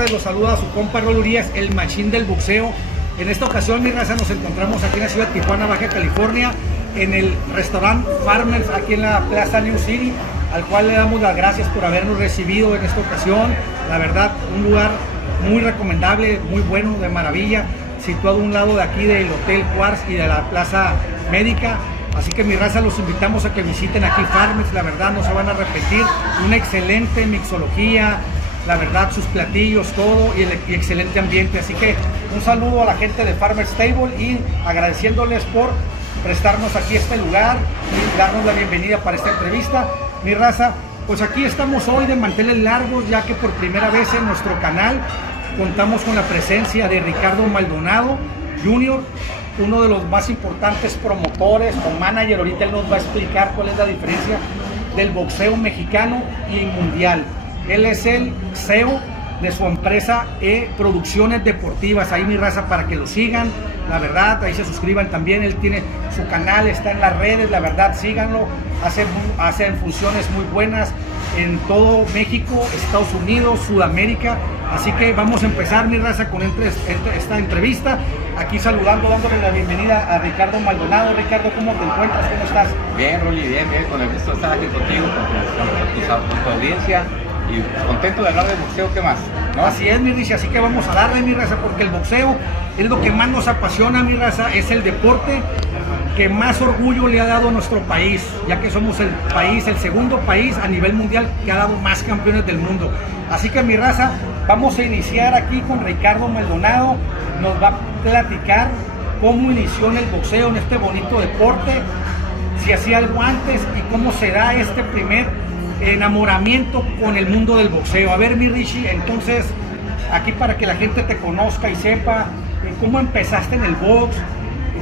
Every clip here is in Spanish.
tardes, los saluda su compa Rol Urias, el machín del boxeo. En esta ocasión, mi raza, nos encontramos aquí en la ciudad de Tijuana, Baja California, en el restaurante Farmers, aquí en la Plaza New City, al cual le damos las gracias por habernos recibido en esta ocasión. La verdad, un lugar muy recomendable, muy bueno, de maravilla, situado a un lado de aquí del Hotel Quartz y de la Plaza Médica. Así que mi raza, los invitamos a que visiten aquí Farmers, la verdad no se van a arrepentir. Una excelente mixología, la verdad sus platillos, todo y excelente ambiente. Así que un saludo a la gente de Farmers Table y agradeciéndoles por prestarnos aquí este lugar y darnos la bienvenida para esta entrevista. Mi raza, pues aquí estamos hoy de manteles largos, ya que por primera vez en nuestro canal contamos con la presencia de Ricardo Maldonado Jr., uno de los más importantes promotores o manager. Ahorita él nos va a explicar cuál es la diferencia del boxeo mexicano y mundial. Él es el CEO de su empresa Producciones Deportivas. Ahí mi raza, para que lo sigan, la verdad, ahí se suscriban también. Él tiene su canal, está en las redes, la verdad, síganlo. Hacen funciones muy buenas en todo México, Estados Unidos, Sudamérica. Así que vamos a empezar, mi raza, con esta entrevista. Aquí saludando, dándole la bienvenida a Ricardo Maldonado. Ricardo, ¿cómo te encuentras? ¿Cómo estás? Bien, Rolly, bien, con el gusto de estar aquí contigo, con tu audiencia. Y contento de hablar de boxeo, ¿qué más? ¿No? Así es, mi Richie, así que vamos a darle, mi raza, porque el boxeo es lo que más nos apasiona, mi raza. Es el deporte que más orgullo le ha dado a nuestro país, ya que somos el segundo país a nivel mundial que ha dado más campeones del mundo. Así que, mi raza, vamos a iniciar aquí con Ricardo Maldonado. Nos va a platicar cómo inició en el boxeo, en este bonito deporte, si hacía algo antes y cómo se da este primer enamoramiento con el mundo del boxeo. A ver, mi Richie, entonces, aquí para que la gente te conozca y sepa cómo empezaste en el box,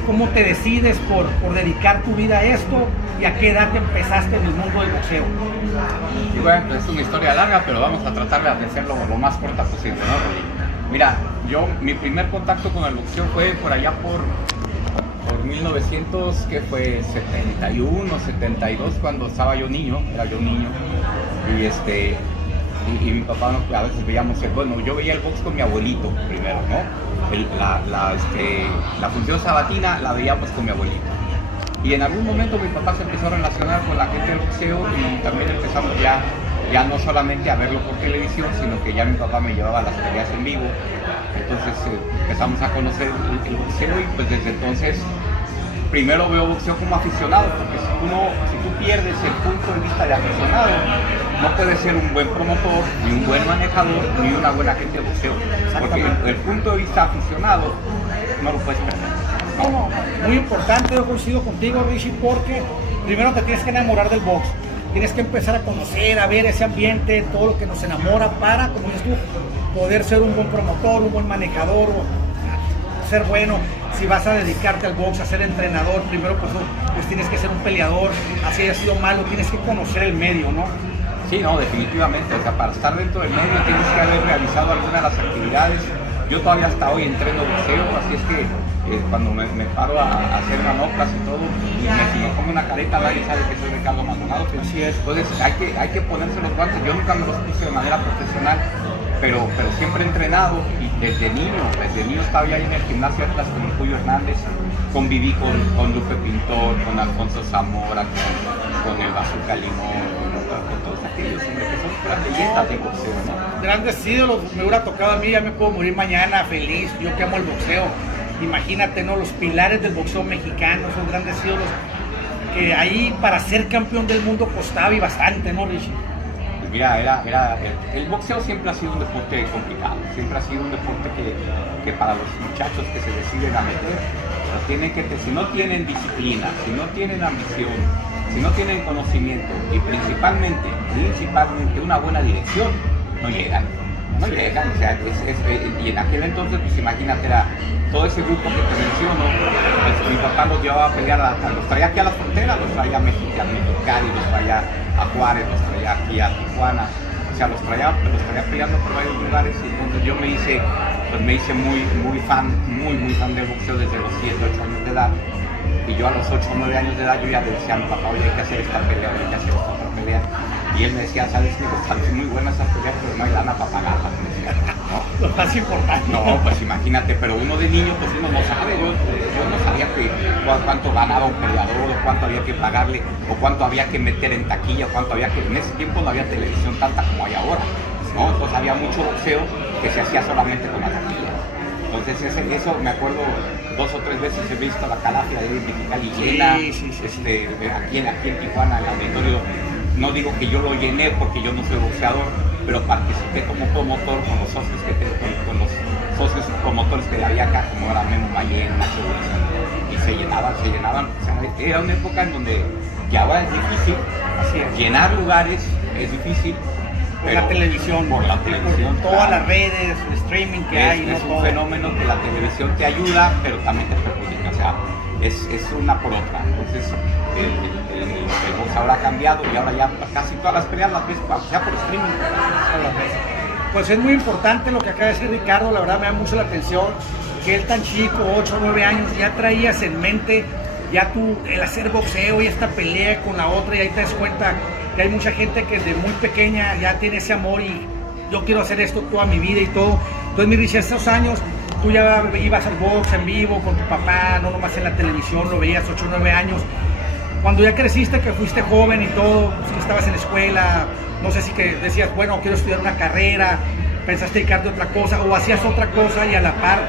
cómo te decides por dedicar tu vida a esto y a qué edad te empezaste en el mundo del boxeo. Y bueno, pues es una historia larga, pero vamos a tratar de hacerlo lo más corta posible, ¿no? Mira, mi primer contacto con el boxeo fue por allá por 1900, que fue 71, 72, cuando estaba yo niño, y mi papá, a veces veíamos, bueno, yo veía el box con mi abuelito primero, ¿no? La función sabatina la veíamos con mi abuelito. Y en algún momento mi papá se empezó a relacionar con la gente del boxeo y también empezamos ya no solamente a verlo por televisión, sino que ya mi papá me llevaba a las peleas en vivo. Entonces empezamos a conocer el boxeo y pues desde entonces primero veo boxeo como aficionado, porque si tú pierdes el punto de vista de aficionado, no puedes ser un buen promotor, ni un buen manejador, ni una buena gente de boxeo. Porque el punto de vista aficionado no lo puedes perder. No, muy importante, yo coincido contigo, Richie, porque primero te tienes que enamorar del box. Tienes que empezar a conocer, a ver ese ambiente, todo lo que nos enamora para, como dices tú, poder ser un buen promotor, un buen manejador, o ser bueno. Si vas a dedicarte al box, a ser entrenador, primero pues tienes que ser un peleador, así haya sido malo, tienes que conocer el medio, ¿no? Sí, no, definitivamente, o sea, para estar dentro del medio tienes que haber realizado alguna de las actividades. Yo todavía hasta hoy entreno boxeo, así es que cuando me paro a hacer manoplas y todo, si me pongo una careta, nadie sabe que soy Ricardo Maldonado. Así es. Entonces hay que ponerse los guantes. Yo nunca me los puse de manera profesional, pero siempre he entrenado y desde niño estaba ya en el gimnasio Atlas con el Julio Hernández, conviví con Lupe Pintor, con Alfonso Zamora, con el Bazooka Limón, con todos aquellos hombres que son grandes leyendas de boxeo, ¿no? Grandes ídolos, me hubiera tocado a mí, ya me puedo morir mañana feliz, yo que amo el boxeo. Imagínate, ¿no? Los pilares del boxeo mexicano, son grandes ídolos que ahí para ser campeón del mundo costaba y bastante, ¿no, Richie? Pues mira, el boxeo siempre ha sido un deporte complicado, siempre ha sido un deporte que para los muchachos que se deciden a meter, si no tienen disciplina, si no tienen ambición, si no tienen conocimiento y principalmente una buena dirección, no llegan, o sea, y en aquel entonces, pues imagínate, era todo ese grupo que te menciono, pues mi papá los llevaba a pelear, los traía aquí a la frontera, los traía a Mexicali, los traía a Juárez, los traía aquí a Tijuana, o sea, los traía peleando por varios lugares, y entonces yo me hice muy fan del boxeo desde los 7, 8 años de edad. Y yo a los 8 o 9 años de edad yo ya le decía a mi papá, oye, hay que hacer esta pelea, hay que hacer esta otra pelea. Y él me decía, sabes que están muy buenas esas peleas, pero no hay lana para pagarlas, me decía, ¿no? más importante. No, pues imagínate, pero uno de niño, pues uno no sabe. Yo no sabía cuánto ganaba un peleador, o cuánto había que pagarle, o cuánto había que meter en taquilla, o cuánto había que... En ese tiempo no había televisión tanta como hay ahora, ¿no? Entonces había mucho boxeo que se hacía solamente con la taquilla. Entonces eso me acuerdo 2 o 3 veces he visto la Calafia de Mexicali llena, aquí en Tijuana, el auditorio. No digo que yo lo llené porque yo no soy boxeador, pero participé como promotor con los socios con los socios promotores que había acá, como era Memo Mayen, Nacho Wilson, y se llenaban. O sea, era una época en donde, que ahora es difícil, llenar lugares es difícil. Por la televisión, por todas las redes, el streaming que hay. Es un fenómeno que la televisión te ayuda, pero también te perjudica. O sea, es una por otra. Entonces, el box ahora ha cambiado y ahora ya casi todas las peleas las ves ya por streaming. Pues es muy importante lo que acaba de decir Ricardo, la verdad me da mucho la atención que él tan chico, 8 o 9 años, ya traías en mente ya tú el hacer boxeo y esta pelea con la otra, y ahí te das cuenta que hay mucha gente que desde muy pequeña ya tiene ese amor y yo quiero hacer esto toda mi vida y todo. Entonces, mi Richie, estos años tú ya ibas al box en vivo con tu papá, no nomás en la televisión, lo veías 8 o 9 años. Cuando ya creciste, que fuiste joven y todo, pues, que estabas en la escuela, no sé si que decías, bueno, quiero estudiar una carrera, pensaste dedicarte a otra cosa, o hacías otra cosa y a la par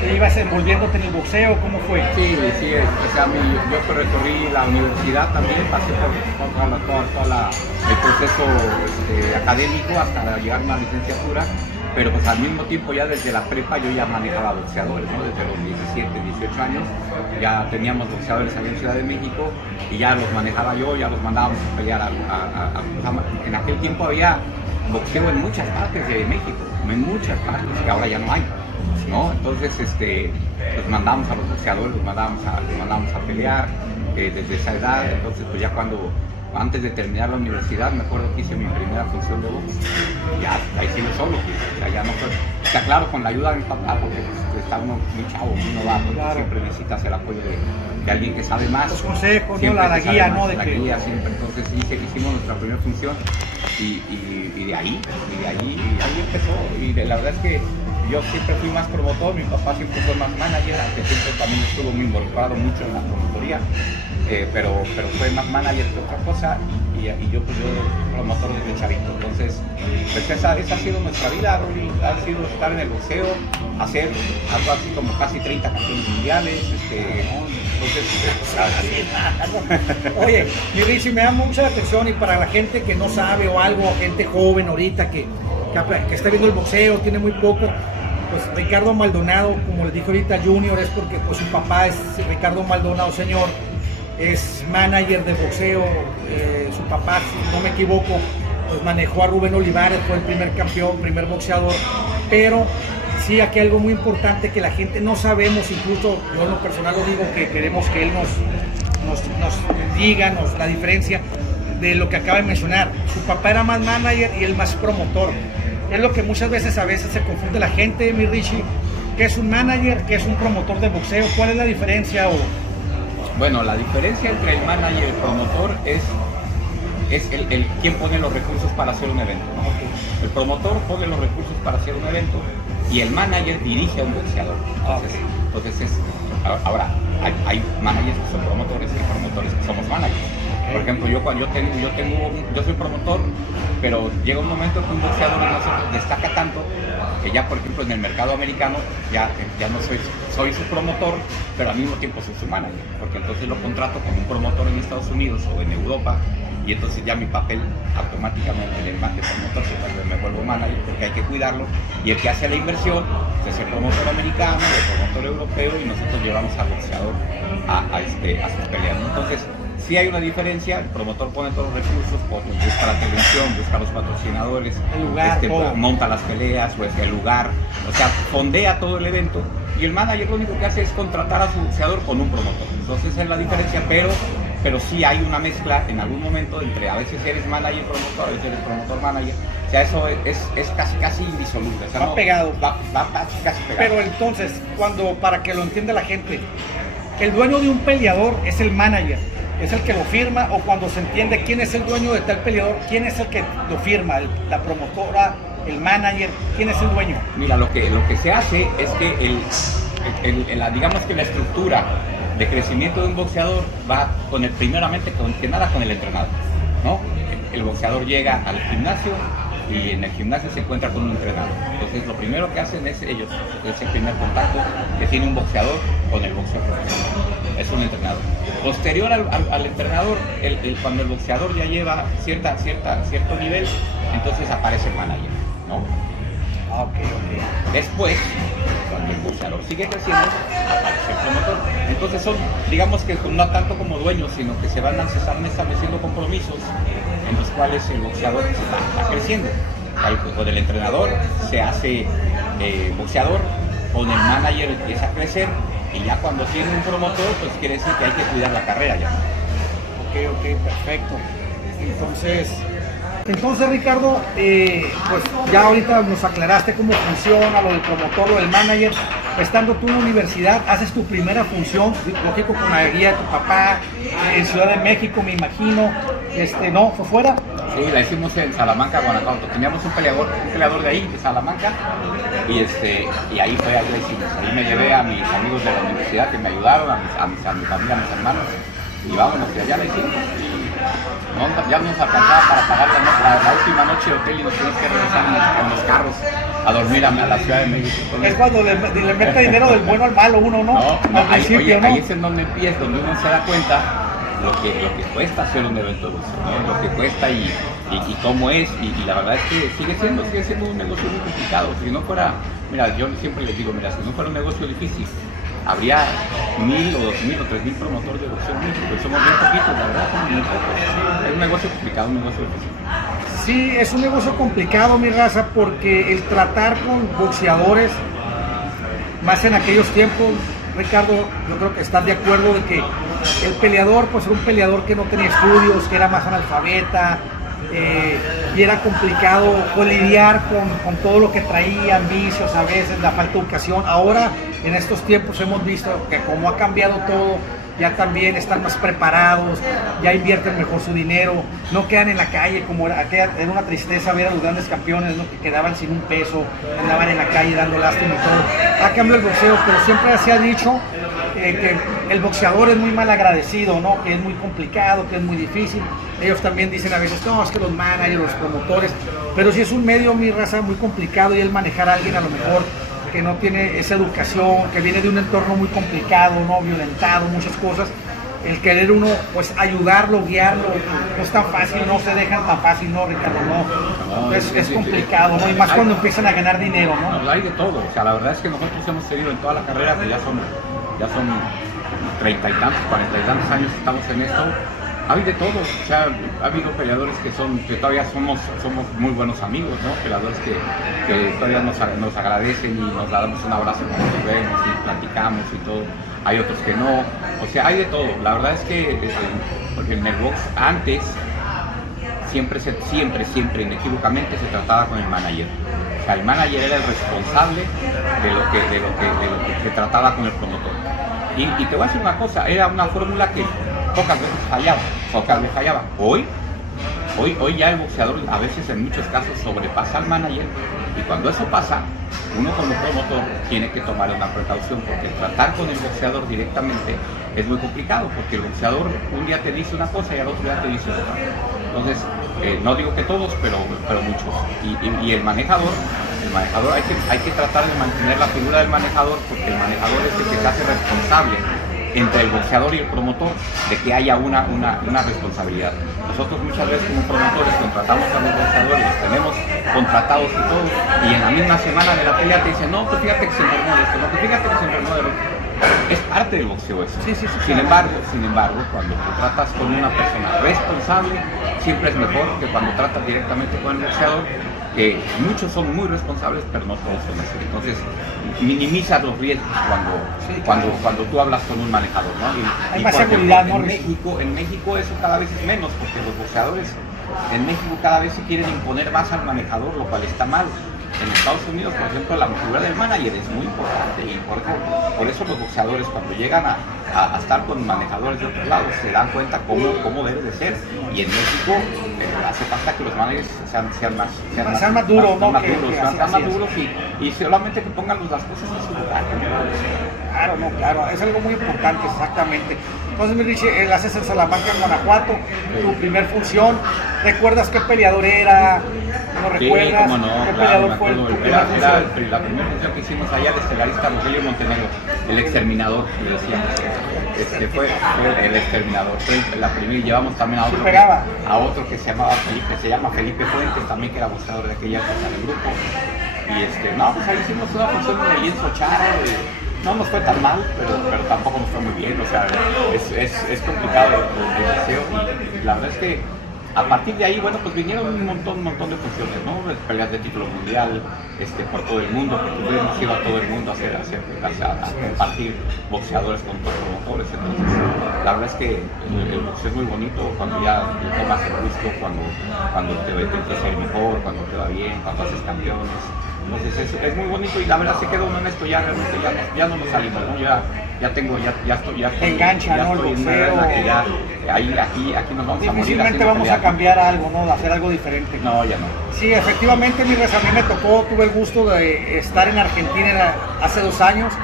te ibas envolviéndote en el boxeo, ¿cómo fue? Sí, o sea, yo recorrí la universidad también, pasé por todo el proceso académico hasta llegar a una licenciatura, pero pues al mismo tiempo ya desde la prepa yo ya manejaba boxeadores, ¿no? Desde los 17, 18 años ya teníamos boxeadores allá en Ciudad de México y ya los manejaba yo, ya los mandábamos a pelear en aquel tiempo había boxeo en muchas partes de México, en muchas partes, que ahora ya no hay, ¿no? Entonces los mandábamos a los boxeadores, los mandábamos a pelear desde esa edad. Entonces pues ya antes de terminar la universidad, me acuerdo que hice mi primera función de box. Ya, ahí sí solo, o sea, ya no fue. O sea, claro, con la ayuda de mi papá, porque pues, está uno muy chavo, muy novato, claro. Siempre necesitas el apoyo de alguien que sabe más. Los consejos, ¿no? La guía, ¿no? La guía siempre. Entonces hicimos nuestra primera función y de ahí empezó. Y la verdad es que yo siempre fui más promotor, mi papá siempre fue más manager, aunque siempre también estuvo muy involucrado mucho en la promotoría. Pero fue más manager que otra cosa y yo promotor desde chavito. Entonces pues esa ha sido nuestra vida, Rolly, ha sido estar en el boxeo, hacer algo así como casi 30 campeones mundiales, Oye, mi Richie, me da mucha la atención, y para la gente que no sabe o algo, gente joven ahorita que está viendo el boxeo, tiene muy poco, pues Ricardo Maldonado, como les dije ahorita, Junior, es porque pues su papá es Ricardo Maldonado Señor, es manager de boxeo, su papá, si no me equivoco, pues manejó a Rubén Olivares, fue el primer campeón, primer boxeador, pero sí, aquí hay algo muy importante que la gente no sabemos, incluso yo en lo personal lo digo, que queremos que él nos diga la diferencia de lo que acaba de mencionar. Su papá era más manager y él más promotor. Es lo que muchas veces se confunde la gente, mi Richie, que es un manager, que es un promotor de boxeo. ¿Cuál es la diferencia? Bueno, la diferencia entre el manager y el promotor es el quien pone los recursos para hacer un evento, ¿no? El promotor pone los recursos para hacer un evento y el manager dirige a un boxeador. Entonces ahora hay managers que son promotores y promotores que somos managers. Por ejemplo, yo soy promotor, pero llega un momento que un boxeador de nosotros destaca tanto que ya, por ejemplo, en el mercado americano ya no soy su promotor, pero al mismo tiempo soy su manager, porque entonces lo contrato como un promotor en Estados Unidos o en Europa, y entonces ya mi papel automáticamente de promotor me vuelvo manager, porque hay que cuidarlo, y el que hace la inversión es el promotor americano, el promotor europeo, y nosotros llevamos al boxeador a sus peleas. Entonces sí hay una diferencia, el promotor pone todos los recursos, busca la televisión, busca los patrocinadores, el lugar, monta las peleas, pues el lugar, o sea, fondea todo el evento, y el manager lo único que hace es contratar a su boxeador con un promotor. Entonces esa es la diferencia, pero sí hay una mezcla en algún momento entre a veces eres manager promotor, a veces eres promotor manager. O sea, eso es casi indisoluble. O sea, va pegado. Va casi pegado. Pero entonces, para que lo entienda la gente, el dueño de un peleador es el manager, es el que lo firma, o cuando se entiende quién es el dueño de tal peleador, quién es el que lo firma, la promotora el manager? ¿Quién es el dueño? Mira, lo que se hace es que digamos que la estructura de crecimiento de un boxeador va primeramente que nada con el entrenador, ¿no? El boxeador llega al gimnasio y en el gimnasio se encuentra con un entrenador. Entonces lo primero que hacen es ellos, es el primer contacto que tiene un boxeador con el boxeo profesional, es un entrenador. Posterior al entrenador, cuando el boxeador ya lleva cierto nivel, entonces aparece el manager, ¿no? Ok. Después, cuando el boxeador sigue creciendo, aparece el promotor. Entonces son, digamos que no tanto como dueños, sino que se van estableciendo compromisos en los cuales el boxeador va creciendo. Con el entrenador se hace boxeador, con el manager empieza a crecer, y ya cuando tiene un promotor, pues quiere decir que hay que cuidar la carrera ya. Ok, perfecto. Entonces Ricardo, pues ya ahorita nos aclaraste cómo funciona lo del promotor, lo del manager. Estando tú en la universidad, haces tu primera función, lógico, con la guía de tu papá, en Ciudad de México, me imagino. ¿No? ¿Fue fuera? Sí, la hicimos en Salamanca, Guanajuato. Teníamos un peleador de ahí, de Salamanca, y ahí fue, ahí la hicimos. Ahí me llevé a mis amigos de la universidad que me ayudaron, a mi familia, a mis hermanos, y vámonos, que allá la hicimos. Ya nos alcanzaba para pagar la última noche de hotel y nos tuvimos que regresar con los carros a dormir a la Ciudad de México. Es cuando le mete dinero del bueno al malo uno, ¿no? Ahí es en donde empieza, donde uno se da cuenta lo que cuesta hacer un evento de boxeo, ¿no? Lo que cuesta y cómo es, y la verdad es que sigue siendo un negocio muy complicado. Si no fuera, mira, yo siempre les digo, mira, si no fuera un negocio difícil, habría 1,000 o 2,000 o 3,000 promotores de boxeo en México, pero somos muy poquitos, la verdad, somos muy pocos. Es un negocio complicado, un negocio difícil. Sí, es un negocio complicado, mi raza, porque el tratar con boxeadores, más en aquellos tiempos, Ricardo, yo creo que estás de acuerdo de que el peleador, pues era un peleador que no tenía estudios, que era más analfabeta, y era complicado lidiar con todo lo que traían, vicios a veces, la falta de educación. Ahora, en estos tiempos hemos visto que como ha cambiado todo, ya también están más preparados, ya invierten mejor su dinero, no quedan en la calle como era una tristeza ver a los grandes campeones, ¿no? Que quedaban sin un peso, andaban en la calle dando lástima y todo. Ha cambiado el boxeo, pero siempre se ha dicho que el boxeador es muy mal agradecido, ¿no? Que es muy complicado, que es muy difícil. Ellos también dicen a veces, no, es que los managers, los promotores, pero si es un medio, mi raza, muy complicado, y el manejar a alguien a lo mejor que no tiene esa educación, que viene de un entorno muy complicado, ¿no? Violentado, muchas cosas, el querer uno, pues, ayudarlo, guiarlo, no es tan fácil, no se dejan tan fácil, ¿no, Ricardo? No, es complicado, ¿no? Y más cuando empiezan a ganar dinero, ¿no? No, hay de todo, o sea, la verdad es que nosotros hemos tenido en toda la carrera, que ya son 30 y tantos, 40 y tantos años que estamos en esto. Hay de todo, o sea, ha habido peleadores que todavía somos muy buenos amigos, ¿no? Peleadores que todavía nos agradecen y nos damos un abrazo cuando nos vemos y platicamos y todo. Hay otros que no, o sea, hay de todo. La verdad es que porque en el box antes siempre inequívocamente se trataba con el manager. O sea, el manager era el responsable de lo que se trataba con el promotor. Y te voy a decir una cosa, era una fórmula que pocas veces fallaba. Hoy ya el boxeador a veces, en muchos casos, sobrepasa al manager, y cuando eso pasa, uno como promotor tiene que tomar una precaución, porque tratar con el boxeador directamente es muy complicado, porque el boxeador un día te dice una cosa y al otro día te dice otra. Entonces, no digo que todos, pero muchos. Y el manejador hay que tratar de mantener la figura del manejador, porque el manejador es el que se hace responsable entre el boxeador y el promotor de que haya una responsabilidad. Nosotros muchas veces como promotores contratamos a los boxeadores, los tenemos contratados y todo, y en la misma semana de la pelea te dicen, no, pues fíjate que se enfermó de esto, no, pues fíjate que se enfermó de lo otro. Es parte del boxeo eso. Sí, sin embargo, cuando tú tratas con una persona responsable, siempre es mejor que cuando tratas directamente con el boxeador, que muchos son muy responsables, pero no todos son así. Entonces, minimizas los riesgos cuando tú hablas con un manejador, ¿no? Hay más seguridad, ¿no? En México eso cada vez es menos, porque los boxeadores en México cada vez se quieren imponer más al manejador, lo cual está mal. en Estados Unidos, por ejemplo, la figura del manager es muy importante y por eso los boxeadores cuando llegan a estar con manejadores de otros lados se dan cuenta cómo debe de ser. Y en México hace falta que los managers sean más duros, y solamente que pongan las cosas en su lugar. Claro, es algo muy importante, exactamente. Entonces, mi Richie, haces en Salamanca, en Guanajuato, tu primer función. ¿Recuerdas qué peleador era? ¿No recuerdas? Cómo no, ¿Qué claro, peleador fue tu primera función? Era la primera función que hicimos allá de estelarista Rogelio Montenegro, el exterminador, le decíamos. Fue el exterminador, fue la primera. Y llevamos también a otro que se llama Felipe Fuentes, también que era boxeador de aquella época del grupo. Y pues ahí hicimos una función en el lienzo Charo. No nos fue tan mal, pero tampoco nos fue muy bien, o sea, es complicado el boxeo, y la verdad es que a partir de ahí, bueno, pues vinieron un montón de funciones, ¿no? Peleas de título mundial, por todo el mundo, porque hemos ido a todo el mundo a compartir boxeadores con todos los promotores. Entonces la verdad es que el boxeo es muy bonito cuando ya le tomas el gusto, cuando te empieza a ir mejor, cuando te va bien, cuando haces campeones. Entonces es muy bonito y la verdad se quedó en esto, ya realmente ya no nos salimos, ¿no? Ya estoy engancha, ¿no? El boxeo. Aquí nos vamos a morir. Difícilmente vamos a cambiar algo, ¿no? De hacer algo diferente. No, ya no. Sí, efectivamente, mi Reza, a mí me tocó, tuve el gusto de estar en Argentina hace 2 años,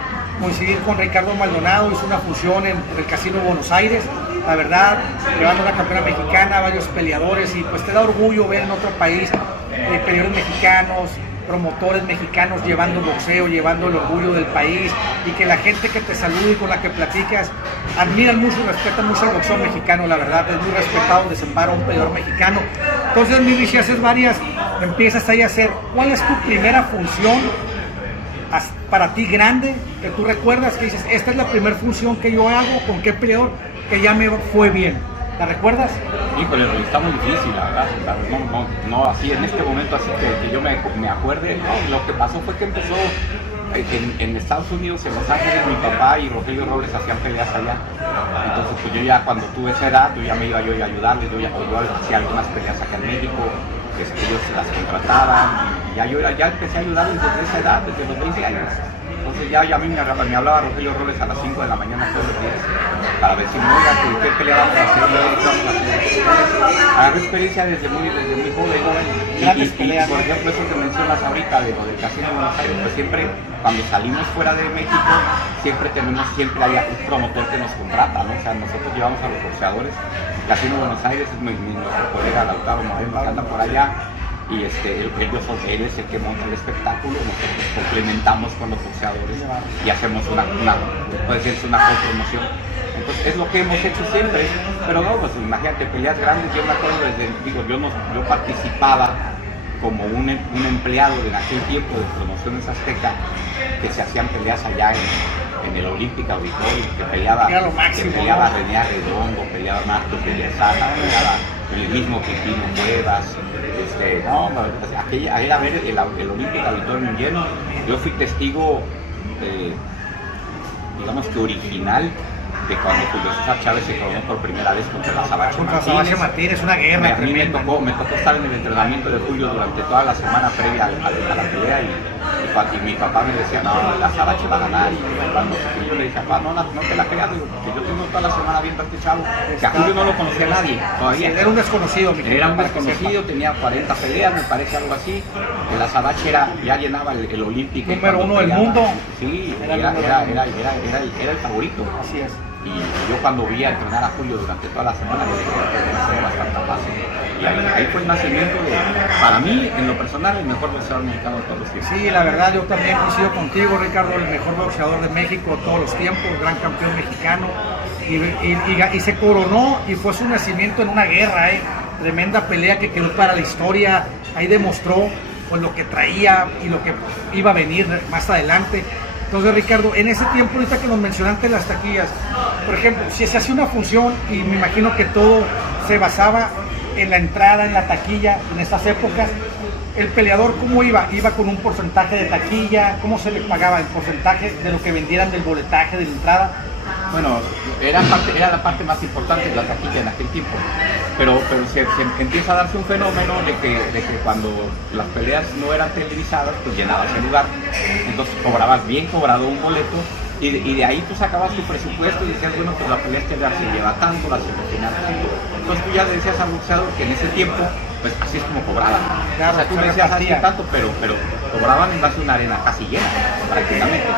coincidir con Ricardo Maldonado, hizo una función en el Casino Buenos Aires, la verdad, llevando una campeona mexicana, varios peleadores, y pues te da orgullo ver en otro país peleadores mexicanos, promotores mexicanos llevando boxeo, llevando el orgullo del país, y que la gente que te saluda y con la que platicas admiran mucho y respetan mucho el boxeo mexicano, la verdad, es muy respetado donde se para un peleador mexicano. Entonces, mi Richie, haces varias, empiezas ahí a hacer, ¿cuál es tu primera función para ti grande, que tú recuerdas, que dices, esta es la primera función que yo hago, con qué peleador, que ya me fue bien? ¿La recuerdas? Híjole, está muy difícil, la verdad. No así en este momento, así que yo me acuerde. No, lo que pasó fue que empezó en Estados Unidos, en Los Ángeles, mi papá y Rogelio Robles hacían peleas allá. Entonces, pues yo ya cuando tuve esa edad, yo ya me iba a ayudarles, yo hacía algunas peleas acá en México, ellos las contrataban, y ya empecé a ayudarles desde esa edad, desde los 20 años. Entonces ya a mí me hablaba Rogelio Robles a las 5 de la mañana todos los días para decirme, oiga, ¿qué pelea vamos a hacer? Agarré experiencia desde muy joven. Y por ejemplo, eso que mencionas ahorita de lo del Casino de Buenos Aires, pues siempre cuando salimos fuera de México, siempre hay un promotor que nos contrata, ¿no? O sea, nosotros llevamos a los boxeadores. El Casino de Buenos Aires es nuestro colega Lautaro Moreno, que anda por allá. Y él es el que monta el espectáculo, nosotros complementamos con los boxeadores y hacemos una co-promoción. Entonces es lo que hemos hecho siempre, pero no, pues imagínate, peleas grandes. Yo me acuerdo yo participaba como un empleado de aquel tiempo de Promociones Azteca, que se hacían peleas allá en el Olympic Auditorium, que peleaba René Arredondo, peleaba Marco Pellezana, peleaba el mismo Pepino Cuevas. Aquella ver el Olympic Auditorium lleno. Yo fui testigo, digamos que original, de cuando Julio César Chávez se coronó por primera vez contra la Sabache Martínez, una guerra. A mí me tocó estar en el entrenamiento de Julio durante toda la semana previa a la pelea, y mi papá me decía, no, la Sabache va a ganar, y yo le dije, papá, no te la creas, que yo tengo toda la semana viendo a este chavo, que a Julio no lo conocía nadie todavía. Era un desconocido, tenía 40 peleas, me parece, algo así. La Sabache ya llenaba el Olímpico. Número 1 del mundo. Sí, era el favorito. Así es. Y yo cuando vi a entrenar a Julio durante toda la semana, le dije que va a ser bastante fácil. Y ahí fue el nacimiento para mí, en lo personal, el mejor boxeador mexicano de todos los tiempos. Sí, la verdad, yo también coincido contigo, Ricardo, el mejor boxeador de México de todos los tiempos, gran campeón mexicano. Y se coronó, y fue su nacimiento en una guerra, tremenda pelea que quedó para la historia. Ahí demostró pues lo que traía y lo que iba a venir más adelante. Entonces, Ricardo, en ese tiempo, ahorita que nos mencionaste las taquillas, por ejemplo, si se hacía una función, y me imagino que todo se basaba en la entrada, en la taquilla, en estas épocas, ¿El peleador cómo iba? ¿Iba con un porcentaje de taquilla? ¿Cómo se le pagaba el porcentaje de lo que vendieran del boletaje, de la entrada? Bueno, era la parte más importante de la taquilla en aquel tiempo. Pero se empieza a darse un fenómeno de que cuando las peleas no eran televisadas, pues llenabas el lugar. Entonces cobrabas bien cobrado un boleto y de ahí tú sacabas tu presupuesto y decías, bueno, pues la pelea estelar se lleva tanto, la semifinal tanto. Entonces tú ya le decías al boxeador que en ese tiempo, pues así es como cobraban. Claro, o sea, tú le decías así tanto, pero cobraban en base a una arena casi llena, prácticamente.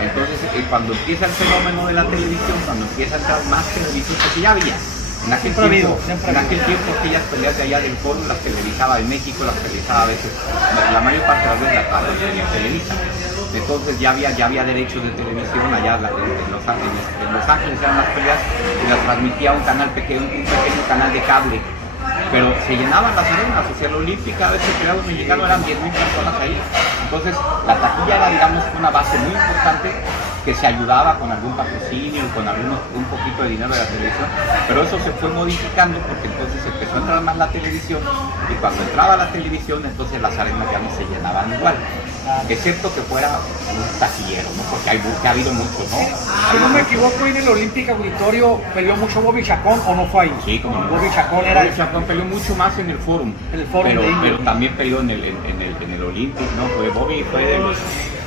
Entonces, cuando empieza el fenómeno de la televisión, cuando empieza a entrar más televisión, porque ya había, en aquel tiempo aquellas peleas de allá del foro las televisaba en México, las televisaba a veces, la mayor parte de las veces las televisa. Entonces ya había derechos de televisión allá en Los Ángeles eran las peleas y las transmitía un canal pequeño, un pequeño canal de cable. Pero se llenaban las arenas, o sea, la Olímpica, a veces el peleador mexicano eran 10,000 personas ahí. Entonces, la taquilla era, digamos, una base muy importante que se ayudaba con algún patrocinio, con un poquito de dinero de la televisión, pero eso se fue modificando porque entonces empezó a entrar más la televisión y cuando entraba la televisión, entonces las arenas ya no se llenaban igual. Excepto que fuera un taquillero, ¿no? Porque ha habido muchos, ¿no? Si no me equivoco, en el Olímpica Auditorio peleó mucho Bobby Chacón, ¿o no fue ahí? Sí, como no. Bobby Chacón peleó mucho más en el Fórum. Pero también peleó en el Olímpico, ¿no? Bobby fue de los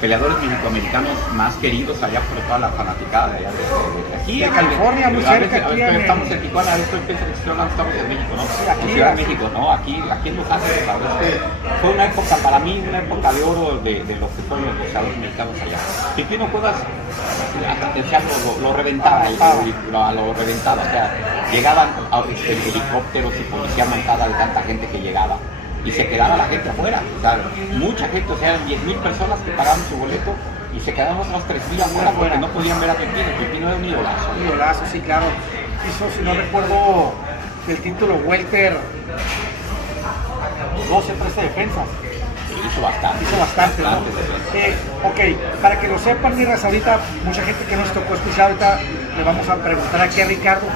peleadores mexicoamericanos más queridos allá por toda la fanaticada de allá de aquí. De California, muy cerca. Estamos en Tijuana, estamos en México, ¿no? Sí, aquí en Ciudad de México, ¿no? Aquí en Los Ángeles, fue una época, para mí, una época de oro de lo que fueron los boxeadores mexicanos allá. Pipino Cuevas lo reventaba, lo reventaba, o sea, llegaban helicópteros y policía montada de tanta gente que llegaba. Y se quedaba la gente afuera, o sea, mucha gente, o sea, eran 10,000 personas que pagaban su boleto y se quedaban otros 3,000 afuera porque no podían ver a Pipino. Pipino era un idolazo. Un idolazo, sí, claro. Hizo, si no recuerdo, el título welter 12, 13 defensas. Hizo bastante, ¿no? Ok, para que lo sepan, miras, ahorita mucha gente que nos tocó escuchar, ahorita le vamos a preguntar aquí a Ricardo.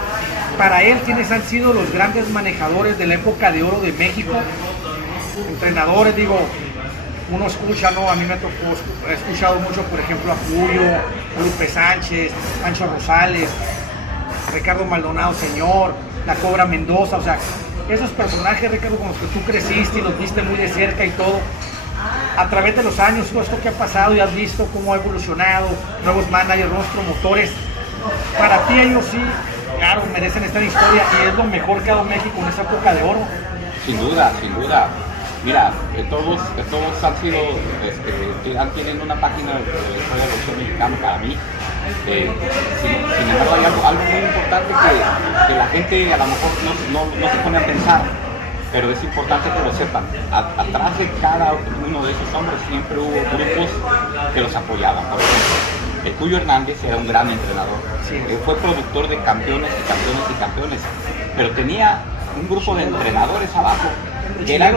Para él, ¿quiénes han sido los grandes manejadores de la época de oro de México? Entrenadores, digo, uno escucha, ¿no? A mí me tocó, he escuchado mucho, por ejemplo, a Julio, Lupe Sánchez, Pancho Rosales, Ricardo Maldonado Señor, La Cobra Mendoza, o sea, esos personajes, Ricardo, con los que tú creciste y los viste muy de cerca y todo, a través de los años, todo esto que ha pasado y has visto cómo ha evolucionado, nuevos managers, nuevos promotores, para ti ellos sí, claro, merecen estar en historia y es lo mejor que ha dado México en esa época de oro. Sin duda. Mira, todos han sido, tienen una página de la historia del boxeo mexicano para mí. Sin embargo, hay algo muy importante que la gente a lo mejor no se pone a pensar, pero es importante que lo sepan. Atrás de cada uno de esos hombres siempre hubo grupos que los apoyaban. Por ejemplo, el Cuyo Hernández era un gran entrenador. Sí. Fue productor de campeones, pero tenía un grupo de entrenadores abajo. Era el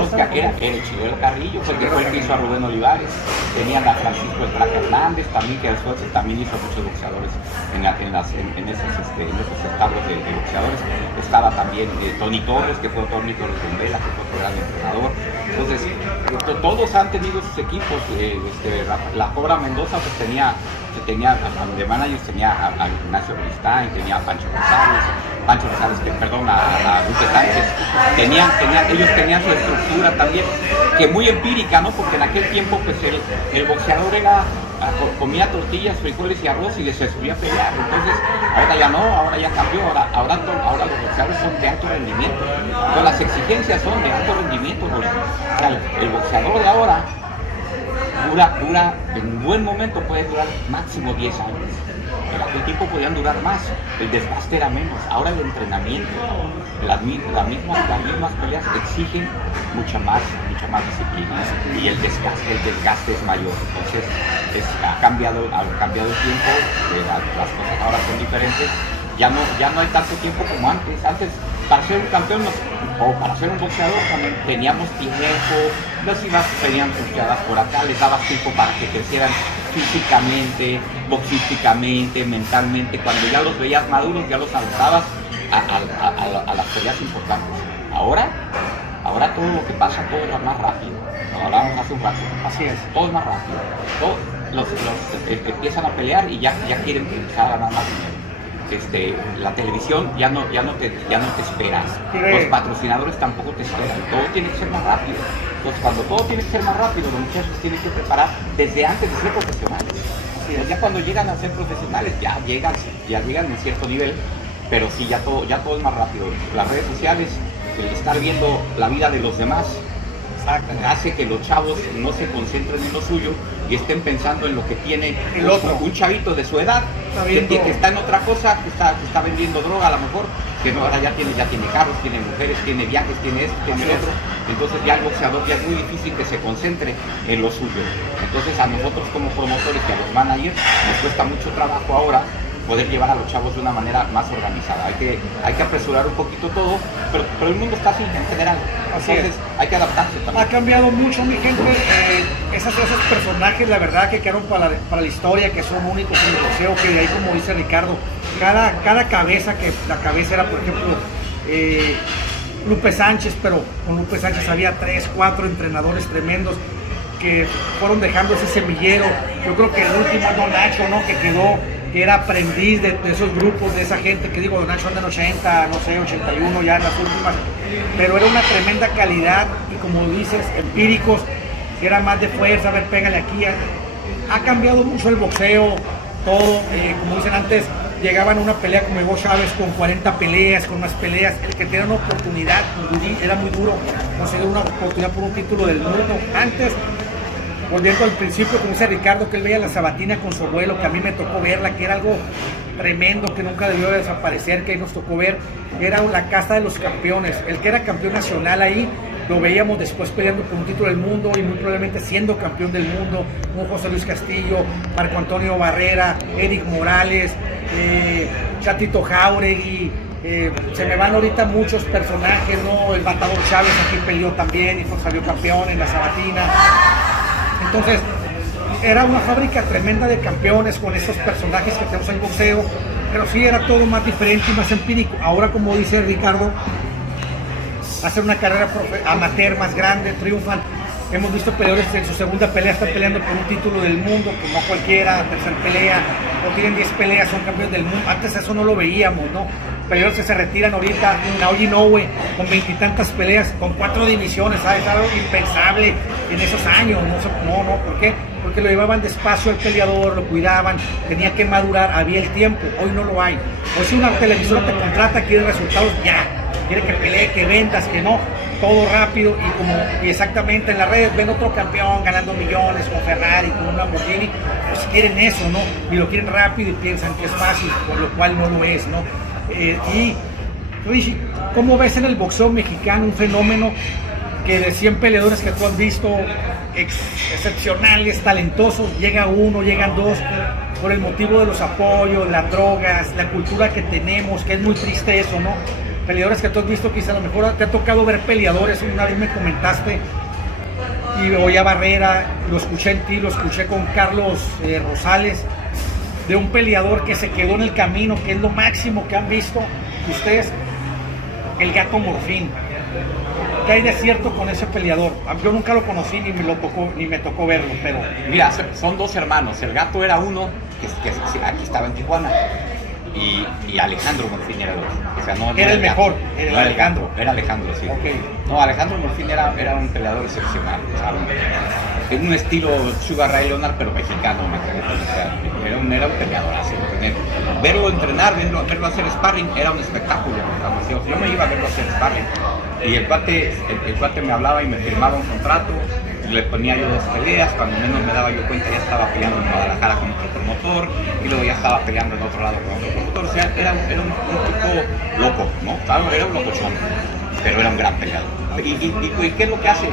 Chilero Carrillo, porque fue el que hizo a Rubén Olivares. Tenían a Francisco El Flaco Hernández, también, que después también hizo muchos boxeadores en esos establos de boxeadores. Estaba también Tony Torres, que fue otro Nicolás Rumbela, que fue otro gran entrenador. Entonces, todos han tenido sus equipos. La Cobra Mendoza pues tenía de managers, tenía a Ignacio Bristán, tenía a Pancho Rosales, a Lupe Sánchez. Ellos tenían su estructura también, que muy empírica, ¿no? Porque en aquel tiempo pues el boxeador comía tortillas, frijoles y arroz y se subía a pelear. Entonces, ahora ya no, ahora ya cambió, ahora los boxeadores son de alto rendimiento. Entonces, las exigencias son de alto rendimiento. O sea, el boxeador de ahora dura, en buen momento puede durar máximo 10 años. En aquel tiempo podían durar más, el desgaste era menos. Ahora el entrenamiento, las mismas peleas exigen mucha más disciplina y el desgaste es mayor. Entonces ha cambiado el tiempo, las cosas ahora son diferentes. Ya no hay tanto tiempo como antes. Antes, para ser un campeón o para ser un boxeador también teníamos tiempo, las ibas pedían puteadas por acá, les dabas tiempo para que crecieran físicamente, boxísticamente, mentalmente. Cuando ya los veías maduros, ya los avanzabas a las peleas importantes. Ahora todo lo que pasa, todo es más rápido. como hablábamos hace un rato. Así es. Todo es más rápido. Todos empiezan a pelear y ya quieren empezar a ganar más dinero. La televisión ya no te espera. Los patrocinadores tampoco te esperan. Todo tiene que ser más rápido. Entonces, cuando todo tiene que ser más rápido, los muchachos tienen que preparar desde antes de ser profesionales. Ya cuando llegan a ser profesionales, ya llegan en cierto nivel, pero sí, ya todo es más rápido. Las redes sociales, el estar viendo la vida de los demás, hace que los chavos no se concentren en lo suyo y estén pensando en lo que tiene el otro. Un chavito de su edad que está en otra cosa, que está vendiendo droga a lo mejor, que no, ahora ya tiene carros, tiene mujeres, tiene viajes, tiene esto, tiene lo otro. Entonces ya el boxeador ya es muy difícil que se concentre en lo suyo. Entonces a nosotros como promotores y a los managers nos cuesta mucho trabajo ahora poder llevar a los chavos de una manera más organizada. Hay que apresurar un poquito todo, pero el mundo está así en general. Entonces hay que adaptarse también. Ha cambiado mucho, mi gente. Esos personajes, la verdad, que quedaron para la historia, que son únicos en el boxeo, que de ahí, como dice Ricardo, cada cabeza, que la cabeza era, por ejemplo, Lupe Sánchez, pero con Lupe Sánchez había 3, 4 entrenadores tremendos que fueron dejando ese semillero. Yo creo que el último Don Nacho, ¿no?, que quedó, que era aprendiz de esos grupos, de esa gente, que digo, Don Nacho anda en 80, no sé, 81 ya en las últimas, pero era una tremenda calidad y, como dices, empíricos, que era más de fuerza, a ver, pégale aquí. Ha cambiado mucho el boxeo, todo, como dicen antes, llegaban a una pelea como Hugo Chávez con 40 peleas, con unas peleas, que tenían una oportunidad, era muy duro conseguir una oportunidad por un título del mundo. Antes, volviendo al principio, como dice Ricardo, que él veía la Sabatina con su abuelo, que a mí me tocó verla, que era algo tremendo, que nunca debió desaparecer, que ahí nos tocó ver, era la casa de los campeones. El que era campeón nacional ahí, lo veíamos después peleando por un título del mundo y muy probablemente siendo campeón del mundo, como José Luis Castillo, Marco Antonio Barrera, Eric Morales, Chatito Jauregui, se me van ahorita muchos personajes, ¿no? El Matador Chávez aquí peleó también y salió campeón en la Sabatina. Entonces, era una fábrica tremenda de campeones con estos personajes que tenemos en el boxeo, pero sí era todo más diferente y más empírico. Ahora, como dice Ricardo, hacer una carrera amateur más grande, triunfan. Hemos visto peleadores en su segunda pelea están peleando por un título del mundo, que no cualquiera, tercera pelea, o tienen 10 peleas, son campeones del mundo. Antes eso no lo veíamos, ¿no? Peleadores que se retiran ahorita, Naoya Inoue, con 20 y tantas peleas, con 4 divisiones, ¿sabes? Algo impensable en esos años, no, ¿por qué? Porque lo llevaban despacio al peleador, lo cuidaban, tenía que madurar, había el tiempo, hoy no lo hay. Hoy si una televisora te contrata, quiere resultados ya, quiere que pelee, que vendas, que no, todo rápido y exactamente en las redes ven otro campeón ganando millones con Ferrari, con un Lamborghini, pues quieren eso, ¿no? Y lo quieren rápido y piensan que es fácil, por lo cual no lo es, ¿no? Y Richie, ¿cómo ves en el boxeo mexicano un fenómeno que de 100 peleadores que tú has visto excepcionales, talentosos, llega uno, llegan dos, por el motivo de los apoyos, las drogas, la cultura que tenemos, que es muy triste eso, ¿no? Peleadores que tú has visto, quizá a lo mejor te ha tocado ver peleadores, una vez me comentaste, y oía Barrera, lo escuché en ti, lo escuché con Carlos Rosales, de un peleador que se quedó en el camino, que es lo máximo que han visto ustedes, el Gato Morfín. ¿Qué hay de cierto con ese peleador? Yo nunca lo conocí ni me tocó verlo, pero... Mira, son dos hermanos. El Gato era uno que aquí estaba en Tijuana y Alejandro Morfín era el otro. O sea, no era el mejor, era Alejandro. Era Alejandro, sí. Okay. No, Alejandro Morfín era un peleador excepcional. O sea, en un estilo Sugar Ray Leonard, pero mexicano, o sea, era un peleador así. Verlo entrenar, verlo hacer sparring, era un espectáculo. Yo me iba a verlo hacer sparring. Y el cuate me hablaba y me firmaba un contrato, le ponía yo 2 peleas, cuando menos me daba yo cuenta ya estaba peleando en Guadalajara con otro promotor, y luego ya estaba peleando en otro lado con otro promotor. O sea, era un tipo loco, ¿no? Era un locochón, pero era un gran peleador. ¿Y qué es lo que hace?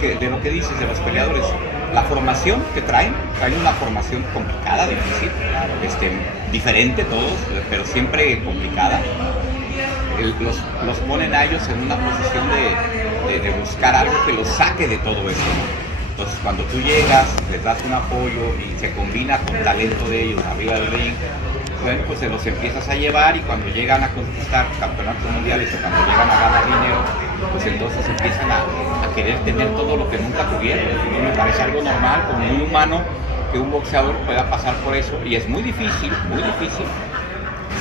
De lo que dices de los peleadores, la formación que traen una formación complicada, difícil, diferente todos, pero siempre complicada. Los ponen a ellos en una posición de buscar algo que los saque de todo eso, ¿no? Entonces cuando tú llegas, les das un apoyo y se combina con talento de ellos arriba del ring, bueno, pues se los empiezas a llevar y cuando llegan a conquistar campeonatos mundiales o cuando llegan a ganar dinero, pues entonces empiezan a querer tener todo lo que nunca tuvieron. Y me parece algo normal, como muy humano, que un boxeador pueda pasar por eso, y es muy difícil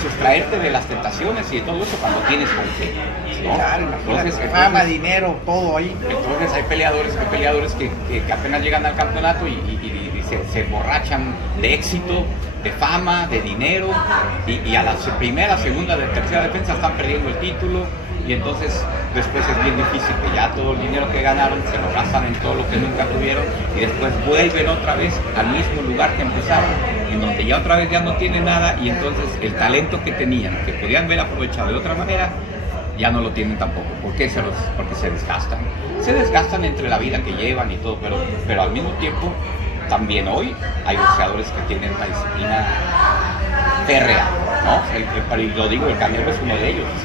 sustraerte de las tentaciones y de todo eso cuando tienes con qué, ¿no? Claro, entonces, fama, dinero, todo ahí. Entonces hay peleadores que apenas llegan al campeonato y se emborrachan de éxito, de fama, de dinero, y a la primera, segunda, tercera defensa están perdiendo el título, y entonces después es bien difícil que ya todo el dinero que ganaron se lo gastan en todo lo que nunca tuvieron, y después vuelven otra vez al mismo lugar que empezaron, en donde ya otra vez ya no tienen nada, y entonces el talento que tenían, que podían haber aprovechado de otra manera, ya no lo tienen tampoco. ¿Por qué? Porque se desgastan. Se desgastan entre la vida que llevan y todo, pero al mismo tiempo también hoy hay boxeadores que tienen una disciplina férrea, ¿no? Y lo digo, el Canelo es uno de ellos. O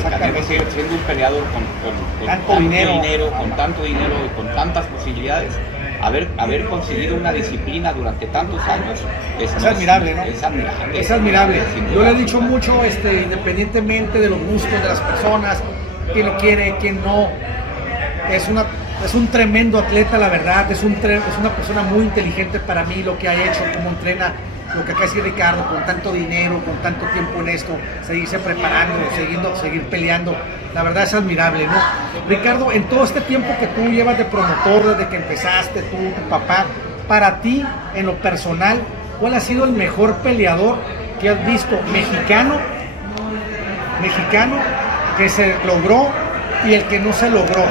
sea, el Canelo siendo un peleador con tanto dinero, con tanto dinero y con tantas posibilidades, haber conseguido una disciplina durante tantos años es admirable, ¿no? Es admirable. Es admirable. Yo le he dicho mucho, independientemente de los gustos de las personas, quién lo quiere, quién no, es un tremendo atleta, la verdad, es una persona muy inteligente para mí, lo que ha hecho, cómo entrena, lo que acá dice Ricardo, con tanto dinero, con tanto tiempo en esto, seguirse preparando, seguir peleando, la verdad es admirable, ¿no? Ricardo, en todo este tiempo que tú llevas de promotor, desde que empezaste, tú, tu papá, para ti, en lo personal, ¿cuál ha sido el mejor peleador que has visto mexicano que se logró y el que no se logró?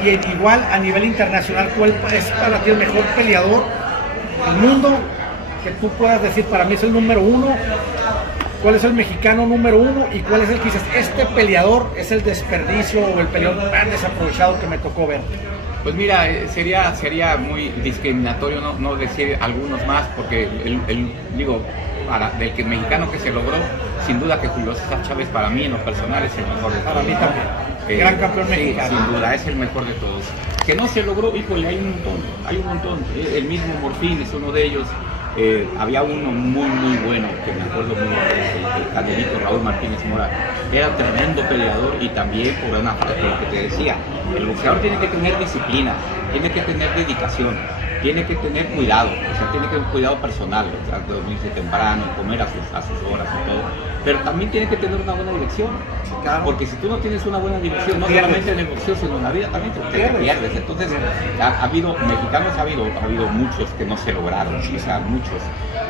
Y igual a nivel internacional, ¿cuál es para ti el mejor peleador del mundo que tú puedas decir, para mí es el número uno? ¿Cuál es el mexicano número uno? ¿Y cuál es el que dices, este peleador es el desperdicio o el peleador más desaprovechado que me tocó ver? Pues mira, sería muy discriminatorio no decir algunos más, porque digo, del que mexicano que se logró, sin duda que Julio César Chávez para mí en lo personal es el mejor de todos. Para mí también. Gran campeón mexicano. Sin duda, es el mejor de todos. Que no se logró, híjole, hay un montón. El mismo Morfín es uno de ellos. Había uno muy bueno, que me acuerdo muy bien, el Canelito Raúl Martínez Mora. Era tremendo peleador, y también por lo que te decía, el boxeador tiene que tener disciplina, tiene que tener dedicación, tiene que tener cuidado, o sea, tiene que tener cuidado personal, o sea, dormirse temprano, comer a sus horas y todo, pero también tiene que tener una buena dirección, claro. Porque si tú no tienes una buena dirección, no solamente en el boxeo, sino en la vida también te pierdes. Entonces, ha habido muchos que no se lograron, o sea, muchos,